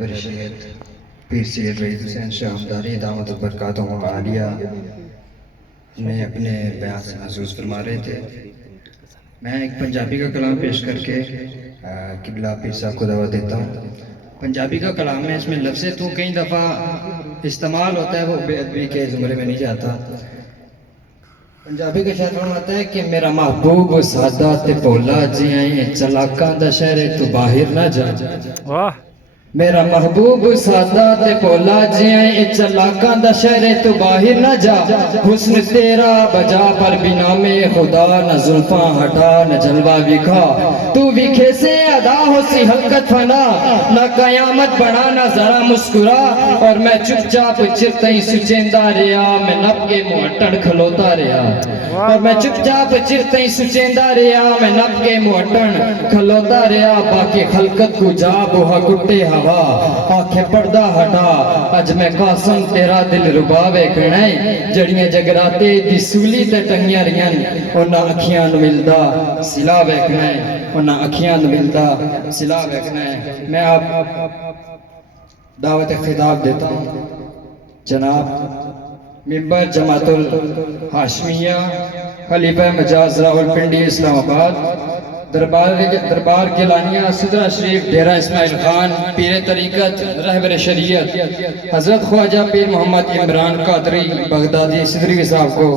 برشید پیر سید رئیس حسین شاہ ہمدانی دعوت برکاتہم عالیہ میں اپنے بیان سے محسوس فرما رہے تھے۔ میں ایک پنجابی کا کلام پیش کر کے قبلہ پیر صاحب کو دعوت دیتا ہوں۔ پنجابی کا کلام ہے، اس میں لفظ تو کئی دفعہ استعمال ہوتا ہے، وہ بے ادبی کے زمرے میں نہیں جاتا۔ پنجابی کا شعر فرماتا ہے کہ میرا محبوب سادہ تے بولا جی آئیں چلاکاں دا شہر تو باہر نہ جا۔ میرا محبوب سادہ تے بولا جی آئیں چلاکاں دا شہر تو باہر نہ جا۔ حسن تیرا بجا پر بنا میں خدا نہ زلفاں ہٹا نہ جلوہ وکھا۔ تو وکھے سے ادا ہو سی حلقت فنا، نہ قیامت بڑھا نہ ذرا مسکرا۔ اور میں چپ چاپ چرتیں سچیندہ ریا، میں نب کے موٹڑ کھلوتا ریا۔ اور میں چپ چاپ چرتیں سچیندہ ریا، میں نب کے موٹڑ کھلوتا ریا۔ باقی خلقت کو جا بوہا کٹے ہوا، آنکھیں پردہ ہٹا۔ اج میں قاسم تیرا دل رباوے کھڑائیں، جڑیاں جگراتے دی سولی تے ٹنگیاں ریاں، انہاں اکھیاں نو ملدا سلا ویکھنائیں، انہاں اکھیاں نو ملدا سلا ویکھنائیں۔ میں آپ دعوت خطاب دیتا ہوں جناب ممبر جماعت الہاشمیہ خلیفہ مجاز راولپنڈی اسلام آباد دربار گیلانیہ صدرہ شریف ڈیرہ اسماعیل خان پیر طریقت رہبر شریعت حضرت خواجہ پیر محمد عمران قادری بغدادی صدری صاحب کو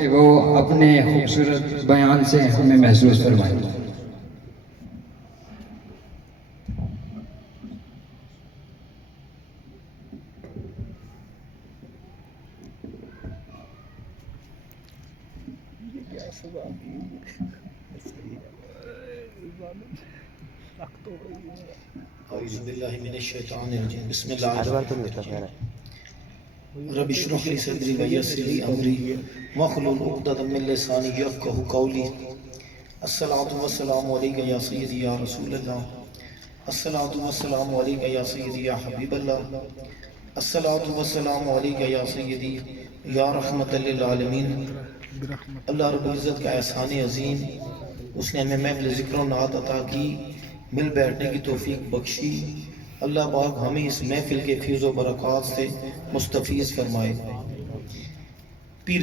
کہ وہ اپنے خوبصورت بیان سے ہمیں محسوس فرمائیں۔ اعوذ باللہ من الشیطان الرجیم، بسم اللہ الرحمن الرحیم۔ رب اشرح لی صدری ویسر لی امری واحلل عقدۃ من لسانی یفقہوا قولی۔ الصلاۃ والسلام علیک یا سیدی یا رسول اللہ، الصلاۃ والسلام علیک یا سیدی یا حبیب اللہ، الصلاۃ والسلام علیک یا سیدی یا رحمت للعالمین۔ اللہ رب العزت کا احسان عظیم، اس نے ہمیں محفل ذکر و نعت عطا کی، مل بیٹھنے کی توفیق بخشی۔ اللہ پاک ہمیں اس محفل کے فیض و برکات سے مستفیض فرمائے۔ پیر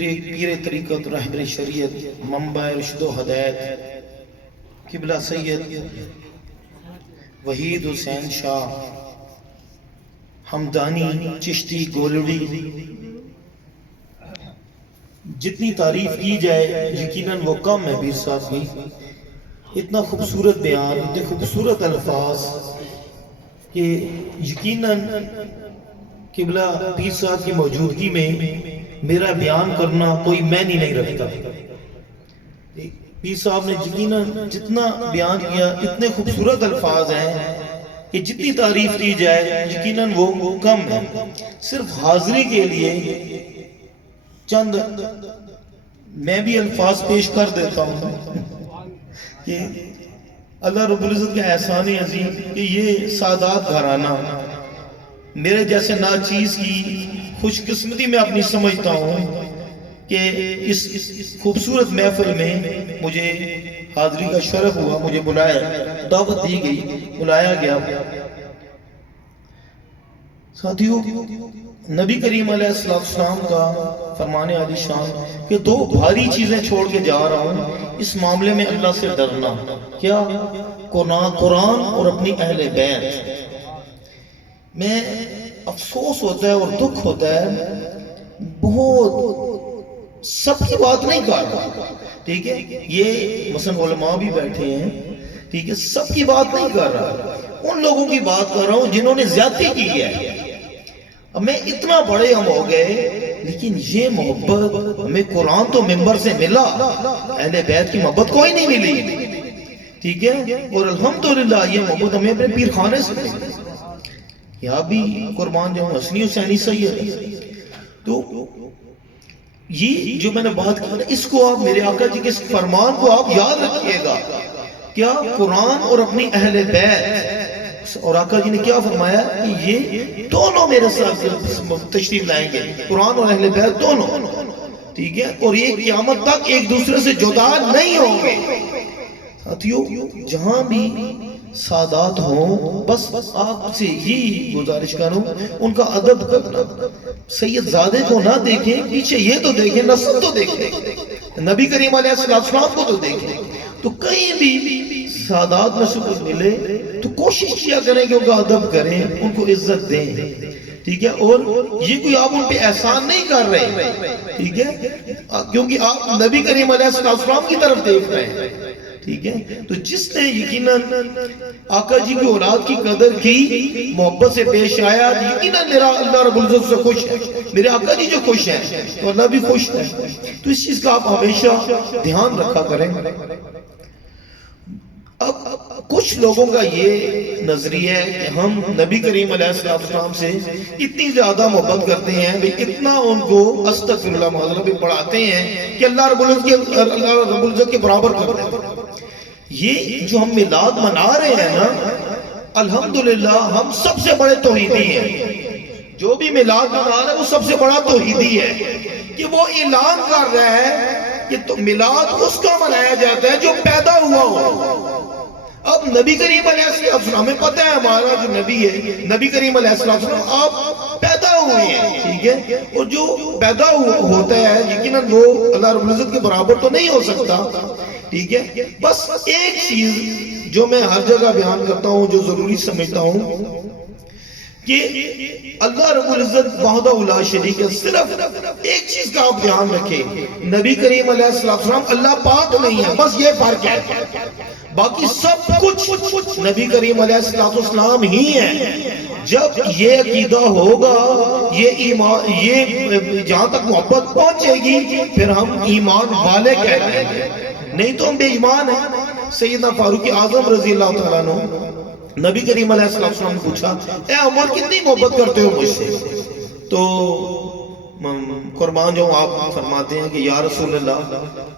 طریقت رہبر شریعت منبع رشد و ہدایت قبلہ سید وحید حسین شاہ ہمدانی چشتی گولڑی، جتنی تعریف کی جائے یقیناً وہ کم ہے پیر صاحب کی۔ اتنا خوبصورت بیان، اتنے خوبصورت الفاظ کہ یقیناً قبلہ پیر صاحب کی موجودگی میں میرا بیان کرنا کوئی معنی نہیں رکھتا۔ پیر صاحب نے یقیناً جتنا بیان کیا اتنے خوبصورت الفاظ ہیں کہ جتنی تعریف کی جائے یقیناً وہ کم ہے۔ صرف حاضری کے لیے چند میں بھی الفاظ پیش کر دیتا ہوں کہ اللہ رب العزت کا احسان عظیم کہ یہ سادات گھرانہ میرے جیسے ناچیز کی خوش قسمتی میں اپنی سمجھتا ہوں کہ اس خوبصورت محفل میں مجھے حاضری کا شرف ہوا، مجھے بلایا، دعوت دی گئی، بلایا گیا۔ ساتھیو، نبی کریم علیہ السلام کا فرمانے علی شان کہ دو بھاری چیزیں چھوڑ کے جا رہا ہوں، اس معاملے میں اللہ سے ڈرنا۔ کیا؟ قرآن اور اپنی اہل بیت۔ میں افسوس ہوتا ہے اور دکھ ہوتا ہے، بہت سب کی بات نہیں کر رہا، ٹھیک ہے، یہ مثلا علماء بھی بیٹھے ہیں، ٹھیک ہے، سب کی بات نہیں کر رہا، ان لوگوں کی بات کر رہا ہوں جنہوں نے زیادتی کی ہے۔ اب میں اتنا بڑے ہم ہو گئے، لیکن یہ محبت ہمیں قرآن تو ممبر سے ملا، اہل بیت کی محبت کوئی نہیں ملی، ٹھیک ہے، اور الحمدللہ یہ محبت ہمیں اپنے پیر خانے سے ملی۔ یہاں بھی قربان جاؤں حسنی حسینی سید۔ تو یہ جو میں نے بات کی، اس کو آپ میرے آقا جی کے فرمان کو آپ یاد رکھیے گا، کیا؟ قرآن اور اپنی اہل بیت۔ اور آقا جی نے کیا فرمایا کہ یہ دونوں میرے ساتھ تشریف لائیں گے، قرآن اور اہل بیت دونوں، ٹھیک ہے، اور یہ قیامت تک ایک دوسرے سے جدا نہیں ہوں گے۔ ساتھیو، جہاں بھی سادات ہوں، بس آپ سے یہی گزارش کروں ان کا ادب کرنا، سید زادے کو نہ دیکھیں، پیچھے یہ تو دیکھیں، نسل تو دیکھیں، نبی کریم علیہ السلام کو تو دیکھیں، تو کہیں بھی سادات میں سے کچھ ملے تو کوشش کیا کریں کہ ان کا ادب کریں، ان کو عزت دیں، ٹھیک ہے؟ اور یہ کوئی آپ ان پہ احسان نہیں کر رہے، ٹھیک ہے؟ کیونکہ آپ نبی کریم علیہ السلام کی طرف دیکھ رہے ہیں، ٹھیک ہے؟ تو جس نے یقیناً آقا جی کی اولاد کی قدر کی، محبت سے پیش آیا، یقیناً میرا اللہ رب العزت سے خوش ہے، میرے آقا جی جو خوش ہیں تو اللہ بھی خوش ہے، تو اس چیز کا آپ ہمیشہ دھیان رکھا کریں۔ اب کچھ لوگوں کا یہ نظریہ ہے کہ ہم نبی کریم علیہ السلام سے اتنی زیادہ محبت کرتے ہیں، اتنا ان کو استغفر اللہ معاذ بھی پڑھاتے ہیں کہ اللہ رب العزت کے برابر کر دیتے ہیں۔ یہ جو ہم میلاد منا رہے ہیں نا، الحمدللہ ہم سب سے بڑے توحیدی ہیں، جو بھی میلاد منا رہا ہے وہ سب سے بڑا توحیدی ہے، کہ وہ اعلان کر رہا ہے کہ تو میلاد اس کا منایا جاتا ہے جو پیدا ہوا ہو۔ اب نبی کریم علیہ السلام، ہمیں پتہ ہے ہمارا جو نبی ہے، نبی کریم علیہ السلام آپ پیدا ہوئے ہیں، ٹھیک ہے؟ اور جو پیدا ہوتا ہے یقیناً وہ اللہ رب العزت کے برابر تو نہیں ہو سکتا، ٹھیک ہے؟ بس ایک چیز جو میں ہر جگہ بیان کرتا ہوں، جو ضروری سمجھتا ہوں، کہ اللہ رب العزت وحدہ لا شریک ہے، صرف ایک چیز کا آپ دھیان رکھیں، نبی کریم علیہ السلام اللہ پاک نہیں ہے، بس یہ فرق ہے، باقی سب کچھ نبی کریم علیہ السلام ہی ہے۔ جب یہ عقیدہ ہوگا، یہ ایمان، یہ جہاں تک محبت پہنچے گی، پھر ہم ایمان والے کہلائیں گے، نہیں تو ہم بے ایمان ہیں۔ سیدنا فاروق اعظم رضی اللہ تعالیٰ عنہ نبی کریم علیہ السلام نے پوچھا، اے عمر کتنی محبت کرتے ہو مجھ سے؟ تو قربان جاؤں آپ فرماتے ہیں کہ یا رسول اللہ،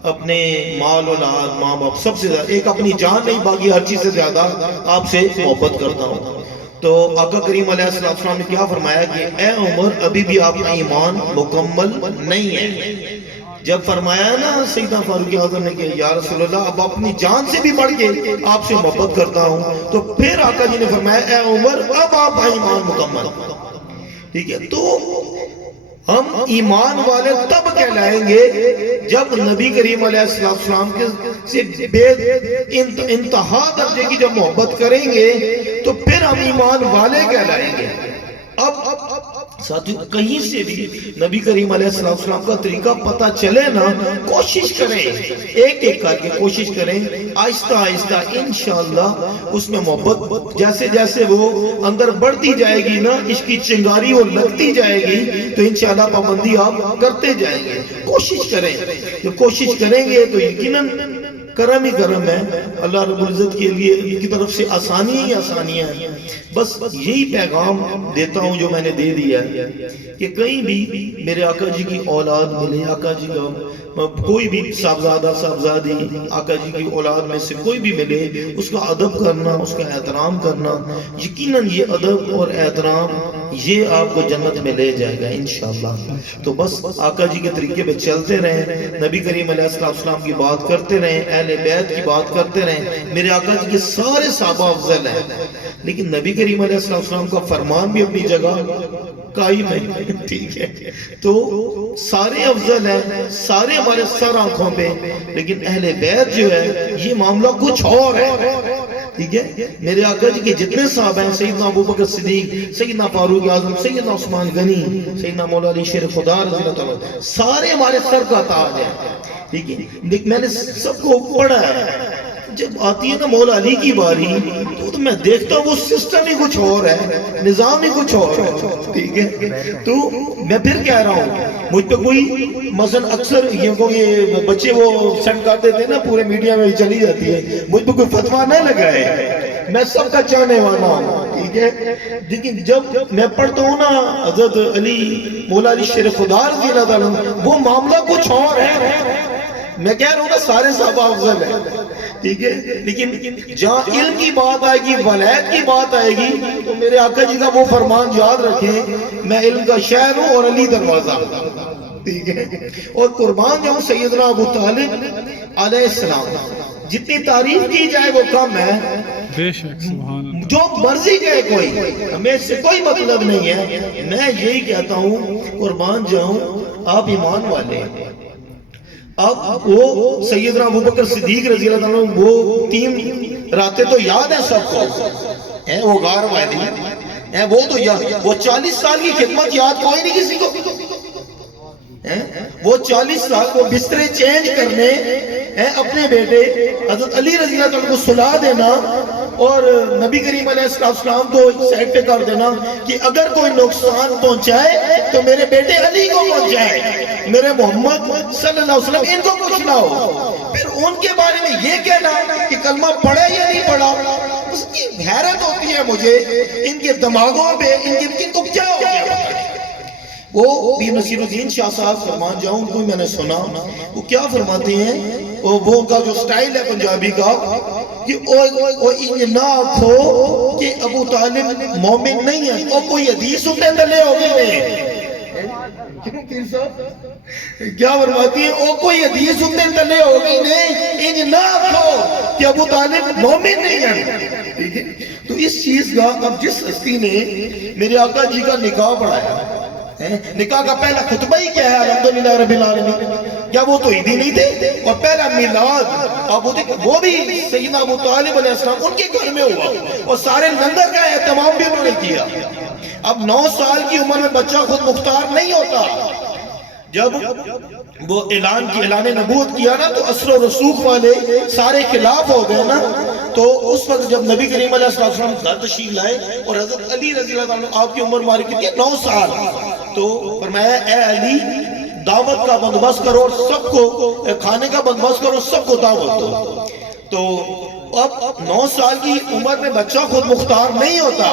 اپنے مال اولاد ماں باپ سب سے زیادہ، ایک اپنی جان نہیں باقی ہر چیز سے زیادہ آپ سے محبت کرتا ہوں۔ تو آقا کریم علیہ السلام نے کیا فرمایا کہ اے عمر ابھی بھی آپ کا ایمان مکمل نہیں ہے۔ جب فرمایا نا سیدنا فاروق اعظم نے کہ یا رسول اللہ اب اپنی جان سے بھی بڑھ کے آپ سے محبت کرتا ہوں، تو پھر آقا جی نے فرمایا اے عمر اب آپ کا ایمان مکمل، ٹھیک ہے؟ تو ہم ایمان والے تب کہلائیں گے جب نبی کریم علیہ السلام کے سے بے انتہا درجے کی جب محبت کریں گے تو پھر ہم ایمان والے کہلائیں گے۔ اب ساتھیو کہیں سے بھی نبی کریم علیہ السلام کا طریقہ پتہ چلے نا، کوشش کریں، ایک ایک کر کے کوشش کریں، آہستہ آہستہ انشاءاللہ اس میں محبت جیسے جیسے وہ اندر بڑھتی جائے گی نا، اس کی چنگاری وہ لگتی جائے گی، تو انشاءاللہ پابندی آپ کرتے جائیں گے۔ کوشش کریں، جو کوشش کریں گے تو یقیناً کرم ہی کرم ہے، اللہ رب العزت کے لیے ان کی طرف سے آسانی ہی آسانیاں ہیں۔ بس یہی پیغام دیتا ہوں جو میں نے دے دیا ہے کہ کہیں بھی میرے آقا جی کی اولاد ملے، آقا جی کا کوئی بھی صاحبزادہ صاحبزادی آقا جی کی اولاد میں سے کوئی بھی ملے، اس کا ادب کرنا، اس کا احترام کرنا، یقیناً یہ ادب اور احترام یہ آپ کو جنت میں لے جائے گا انشاءاللہ۔ تو بس آقا جی کے طریقے پہ چلتے رہیں، نبی کریم علیہ السلام کی بات کرتے رہیں، اہل بیت کی بات کرتے رہیں۔ میرے آقا جی کے سارے صحابہ افضل ہیں، لیکن نبی کریم علیہ السلام کا فرمان بھی اپنی جگہ قائم ہے، ٹھیک ہے؟ تو سارے افضل ہیں، سارے ہمارے سر آنکھوں پہ، لیکن اہل بیت جو ہے یہ معاملہ کچھ اور ہے، ٹھیک ہے؟ میرے آقا جی کے جتنے صحابہ ہیں، سیدنا ابوبکر صدیق، سیدنا فاروق اعظم، سیدنا عثمان غنی، سیدنا مولا علی شیر خدا رضی اللہ تعالیٰ، سارے ہمارے سر کا تاج ہیں، ٹھیک ہے؟ لیکن میں نے سب کو پڑھا ہے، جب آتی ہے نا مولا علی کی باری تو میں دیکھتا ہوں وہ سسٹم ہی کچھ اور ہے، نظام ہی کچھ اور ہے، ٹھیک ہے؟ تو میں پھر کہہ رہا ہوں، مجھ پہ کوئی مثلا اکثر یہ بچے وہ سینڈ کر دیتے ہیں نا، پورے میڈیا میں چلی جاتی ہے، مجھ پہ کوئی فتویٰ نہ لگائے، میں سب کا چاہنے والا ہوں، ٹھیک ہے؟ لیکن جب میں پڑھتا ہوں نا حضرت علی مولا علی شیر خدا رضی اللہ تعالیٰ وہ معاملہ کچھ اور ہے۔ میں کہہ رہا ہوں نا سارے صحابہ افضل ہیں، ٹھیک ہے؟ لیکن جہاں علم کی بات آئے گی، ولایت کی بات آئے گی، تو میرے آقا جی کا وہ فرمان یاد رکھیں، میں علم کا شہر ہوں اور علی دروازہ، ٹھیک ہے؟ اور قربان جاؤں سیدنا ابو طالب علیہ السلام، جتنی تعریف کی جائے وہ کم ہے. بے شک سبحان اللہ. جو مرضی کہے کوئی, ہمیں اس سے کوئی مطلب نہیں ہے. میں یہی کہتا ہوں, قربان جاؤں آپ ایمان والے. اب وہ سیدنا ابوبکر صدیق رضی اللہ عنہ, وہ 3 راتیں تو یاد ہیں سب کو, وہ غار والی, وہ تو یاد, وہ 40 سال کی خدمت یاد کوئی نہیں کسی کو. وہ 40 سال کو بسترے چینج کرنے, اپنے بیٹے حضرت علی رضی اللہ عنہ کو سلا دینا اور نبی کریم علیہ السلام کو سائڈ پہ کر دینا کہ اگر کوئی نقصان پہنچائے تو میرے بیٹے علی کو پہنچائے, میرے محمد صلی اللہ علیہ وسلم ان کو کچھ نہ ہو. پھر ان کے بارے میں یہ کہنا کہ کلمہ پڑھا یا نہیں پڑھا, اس کی حیرت ہوتی ہے مجھے. ان کے دماغوں پہ ان کو کیا ہو گیا. وہ پیر نصیر الدین شاہ صاحب فرمان جاؤں, ان کو میں نے سنا, وہ کیا فرماتے ہیں, وہ کا جو سٹائل ہے پنجابی کا, کہ نہ آکھو کہ ابو طالب مومن نہیں ہے, اور کوئی حدیث اتنے دلے ہو گئے. کیوں پیر صاحب کیا فرماتی ہیں, او کوئی حدیث اتنے دلے ہو گئی نہیں, انج نہ آکھو کہ ابو طالب مومن نہیں ہے. تو اس چیز کا, اب جس ہستی نے میرے آقا جی کا نکاح پڑھایا, نکاح کا پہلا خطبہ ہی کیا ہے, الحمدللہ رب العالمین, کیا وہ تو عیدی نہیں تھے؟ اور پہلا میلاد وہ بھی سیدنا ابو طالب علیہ السلام ان کے گھر میں ہوا, اور سارے لنگر کا اہتمام بھی انہوں نے کیا. اب 9 سال کی عمر میں بچہ خود مختار نہیں ہوتا. جب وہ اعلان نبوت کیا نا, تو اثر و رسوخ والے سارے خلاف ہو گئے نا. تو اس وقت جب نبی کریم علیہ السلام گھر تشریف لائے اور حضرت علی رضی اللہ عنہ, آپ کی عمر ماری کتنی ہے, 9 سال, تو فرمایا اے علی دعوت کا بندوبست کرو, سب کو کھانے کا بندوبست کرو, سب کو دعوت دو. تو اب 9 سال کی عمر میں بچہ خود مختار نہیں ہوتا,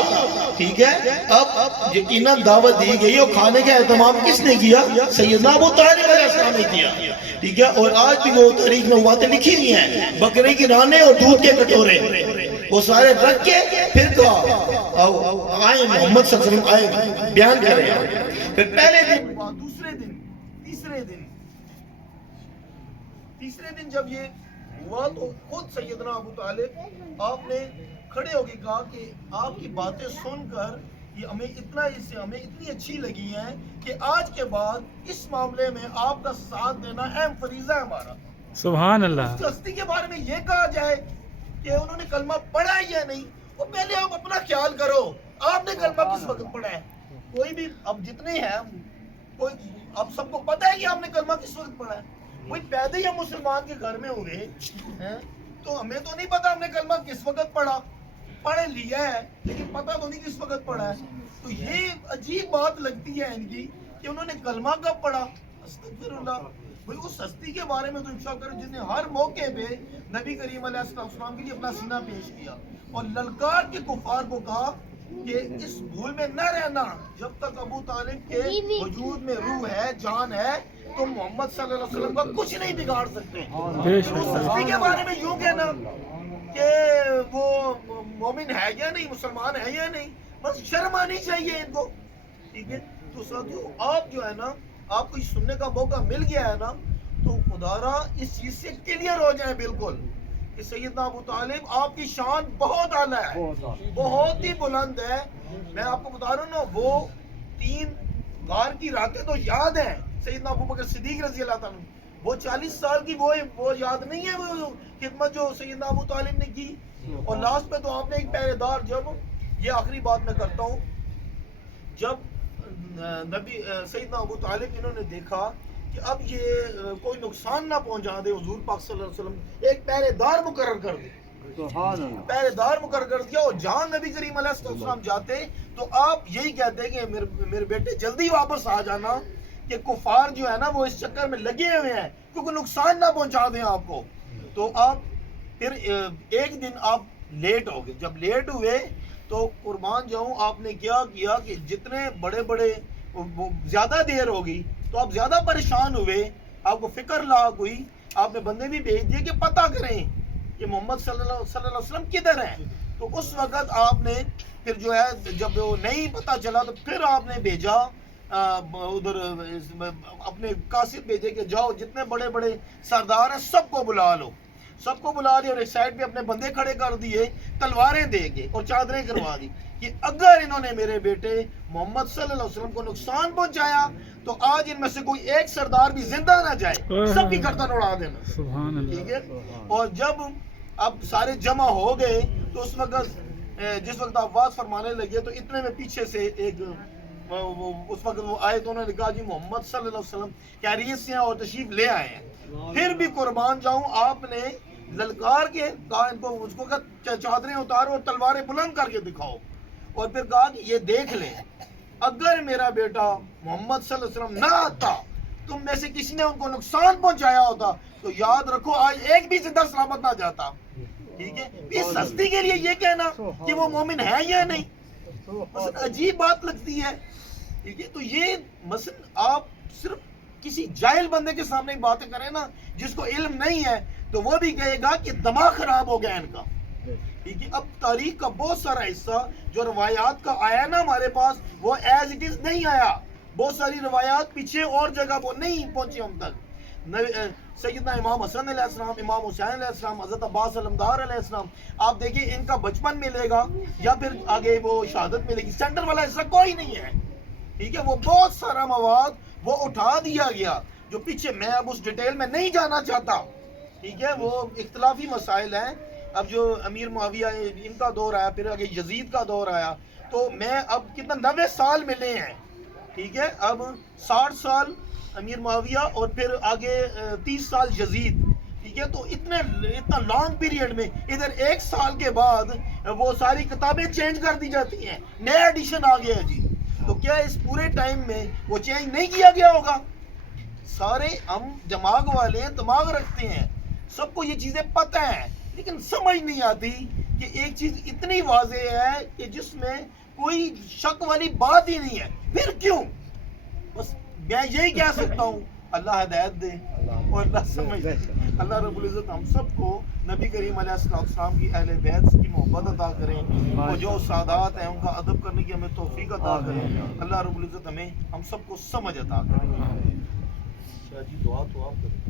ٹھیک ہے. اب یقیناً دعوت دی گئی, اور کھانے کا اہتمام کس نے کیا, سیدنا ابو طالب علیہ السلام نے کیا, ٹھیک ہے. اور آج بھی وہ تاریخ میں باتیں لکھی ہوئی ہیں, بکرے کی رانے اور دودھ کے کٹورے وہ سارے رکھ کے پھر کہا آئے محمد صلی اللہ علیہ وسلم آئے بیان کریں. پھر پہلے دن, دوسرے دن, تیسرے دن جب یہ ہوا تو خود سیدنا ابو طالب آپ نے کھڑے ہو کے کہا کہ آپ کی باتیں سن کر یہ ہمیں اتنی اچھی لگی ہیں کہ آج کے بعد اس معاملے میں آپ کا ساتھ دینا اہم فریضہ ہے ہمارا. سبحان اللہ. اس ہستی کے بارے میں یہ کہا جائے کہ انہوں نے کلمہ پڑھا ہے یا نہیں, وہ پہلے آپ اپنا خیال کرو, آپ نے کلمہ کس وقت پڑھا ہے. کوئی بھی اب جتنے ہیں, کوئی اب سب کو پتہ ہے کہ آپ نے کلمہ کس وقت پڑھا ہے. کوئی پیدا ہی ہم مسلمان کے گھر میں ہوئے تو ہمیں تو نہیں پتا ہم نے کلمہ کس وقت پڑھا. پڑھ لیا ہے لیکن پتہ تو نہیں کس وقت پڑھا ہے. تو یہ عجیب بات لگتی ہے ان کی کہ انہوں نے کلمہ کب پڑھا. استغفر اللہ. بھئی اس ہستی کے بارے میں تو انشاءاللہ کرو جس نے ہر موقع پہ نبی کریم علیہ السلام کے لیے اپنا سینہ پیش کیا اور للکار کے کفار کو کہا کہ اس بھول میں نہ رہنا, جب تک ابو طالب کے وجود میں روح ہے, جان ہے, تو محمد صلی اللہ علیہ وسلم کا کچھ نہیں بگاڑ سکتے. اس ہستی کے بارے میں یوں کہنا کہ وہ مومن ہے یا نہیں, مسلمان ہے یا نہیں, بس شرم آنی چاہیے ان کو, ٹھیک ہے. تو ساتھیو آپ جو ہے نا, آپ کو یہ سننے کا موقع مل گیا ہے نا, تو خدا را اس چیز سے کلیئر ہو جائے بالکل کہ سیدنا ابو طالب آپ کی شان بہت اعلیٰ ہے, بہت ہی بلند ہے. میں آپ کو بتا رہا ہوں نا, وہ 3 غار کی راتیں تو یاد ہیں سیدنا ابوبکر صدیق رضی اللہ عنہ, وہ 40 سال کی وہ یاد نہیں ہے وہ خدمت جو سیدنا ابو طالب نے کی. اور لاسٹ میں تو آپ نے ایک پہرے دار, جب یہ آخری بات میں کرتا ہوں, جب نبی سیدنا ابو طالب انہوں نے دیکھا کہ اب یہ کوئی نقصان نہ پہنچا دے, حضور پاک صلی اللہ علیہ وسلم ایک پہرے دار مقرر کر دے, پہرے دار مقرر کر دیا. اور جہاں نبی کریم علیہ السلام جاتے تو آپ یہی کہتے کہ میرے بیٹے جلدی واپس آ جانا, کہ کفار جو ہے نا وہ اس چکر میں لگے ہوئے ہیں کیونکہ نقصان نہ پہنچا دیں آپ کو. تو آپ پھر ایک دن آپ لیٹ ہو گئے. جب لیٹ ہوئے تو قربان جاؤں آپ نے کیا کیا کہ جتنے بڑے زیادہ دیر ہوگی تو آپ زیادہ پریشان ہوئے, آپ کو فکر لاحق ہوئی, آپ نے بندے بھی بھیج دیے کہ پتہ کریں کہ محمد صلی اللہ علیہ وسلم کدھر ہیں. تو اس وقت آپ نے پھر جو ہے جب وہ نہیں پتہ چلا تو پھر آپ نے بھیجا ادھر اپنے قاصد بھیجے کہ جاؤ جتنے بڑے سردار ہیں سب کو بلا لو. سب کو بلا دیا اور ایک سائڈ پہ اپنے بندے کھڑے کر دیے, تلواریں دے کے اور چادریں کروا دی کہ اگر انہوں نے میرے بیٹے محمد صلی اللہ علیہ وسلم کو نقصان پہنچایا تو آج ان میں سے کوئی ایک سردار بھی زندہ نہ جائے, سب کی گردن اڑا دینا. سبحان اللہ. ٹھیک ہے. اور جب اب سارے جمع ہو گئے تو اس وقت جس وقت آواز فرمانے لگے تو اتنے میں پیچھے سے ایک اس وقت وہ آئے تو انہوں نے کہا جی محمد صلی اللہ علیہ وسلم خیریت سے ہیں اور تشریف لے آئے ہیں. پھر بھی قربان جاؤں آپ نے للکار کے کہا ان کو, اس کو کہا چادریں اتارو اور تلواریں بلند کر کے دکھاؤ, اور پھر کہا کہ یہ دیکھ لیں اگر میرا بیٹا محمد صلی اللہ علیہ وسلم نہ آتا, تم میں سے کسی نے ان کو نقصان پہنچایا ہوتا تو یاد رکھو آج ایک بھی زندہ سلامت نہ جاتا. ٹھیک ہے. اس ہستی کے لیے یہ کہنا کہ وہ مومن ہے یا نہیں, مثلا عجیب بات لگتی ہے. ٹھیک ہے. تو یہ مثلا آپ صرف کسی جاہل بندے کے سامنے باتیں کریں نا جس کو علم نہیں ہے تو وہ بھی کہے گا کہ دماغ خراب ہو گیا ان کا. ٹھیک ہے. اب تاریخ کا بہت سارا حصہ جو روایات کا آیا نا ہمارے پاس وہ ایز اٹ از نہیں آیا. بہت ساری روایات پیچھے اور جگہ وہ نہیں پہنچی ہم تک. سیدنا امام حسن علیہ السلام, امام حسین علیہ السلام, حضرت عباس علمدار علیہ السلام, آپ دیکھیں ان کا بچپن ملے گا یا پھر آگے وہ شہادت ملے گی, سینٹر والا حصہ کوئی نہیں ہے. ٹھیک ہے. وہ بہت سارا مواد وہ اٹھا دیا گیا جو پیچھے, میں اب اس ڈیٹیل میں نہیں جانا چاہتا. ٹھیک ہے. وہ اختلافی مسائل ہیں. اب جو امیر معاویہ ان کا دور آیا, پھر آگے یزید کا دور آیا, تو میں اب کتنا 90 سال ملے ہیں. ٹھیک ہے. اب 60 سال امیر معاویہ اور پھر آگے 30 سال یزید. ٹھیک ہے. تو اتنا لانگ پیریڈ میں ادھر ایک سال کے بعد وہ ساری کتابیں چینج کر دی جاتی ہیں, نیا ایڈیشن آ گیا ہے جی. تو کیا اس پورے ٹائم میں وہ چینج نہیں کیا گیا ہوگا؟ سارے ہم دماغ والے دماغ رکھتے ہیں, سب کو یہ چیزیں پتہ ہیں, لیکن سمجھ نہیں آتی کہ ایک چیز اتنی واضح ہے کہ جس میں کوئی شک والی بات ہی نہیں ہے. پھر کیوں؟ بس میں یہی کہہ سکتا ہوں اللہ ہدایت دے اور اللہ سمجھ دے. اللہ رب العزت ہم سب کو نبی کریم علیہ السلام کی اہل بیت کی محبت عطا کریں, اور جو سادات ہیں ان کا ادب کرنے کی ہمیں توفیق عطا کریں. اللہ رب العزت ہم سب کو سمجھ عطا کریں. دعا تو آپ کریں.